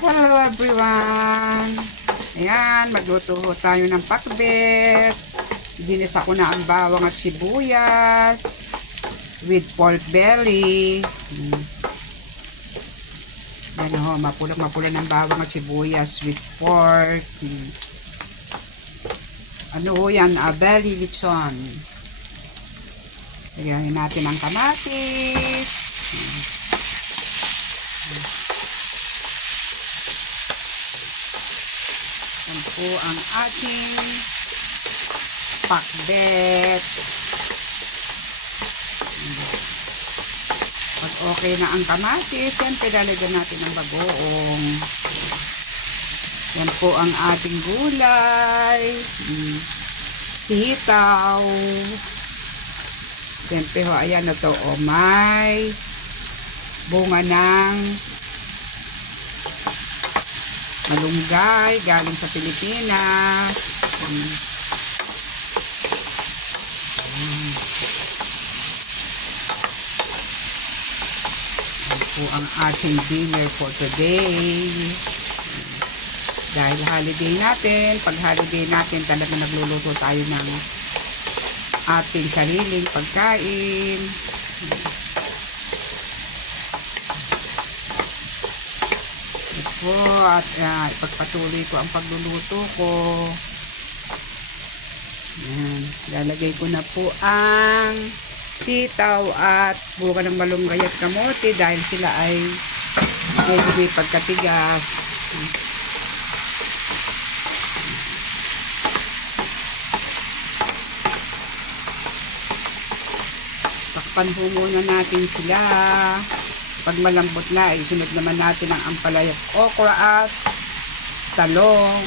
Hello everyone! Ayan, magluto tayo ng pakbet. Ginisa ko na ang bawang at sibuyas with pork belly. Yan ho, mapula ng bawang at sibuyas with pork. Ano ho yan? Belly lechon. Lagyan natin ang kamatis. Yan po ang ating pakbet. Pag okay na ang kamatis, yan lalagyan natin ng bagoong. Yan po ang ating gulay. Sitaw. Siyempre ho, ayan na to. O, may bunga ng malunggay galing sa Pilipinas. Yan po ang ating dinner for today. Dahil holiday natin, pag holiday natin talaga nagluluto tayo ng ating sariling pagkain. Ito at ipagpatuloy ko ang pagluluto ko. Yan. Lalagay ko na po ang sitaw at buka ng malunggay at kamote dahil sila ay medyo may pagkatigas. Takpan po muna natin sila. Pag malambot na, isunod naman natin ang ampalaya, okra at talong.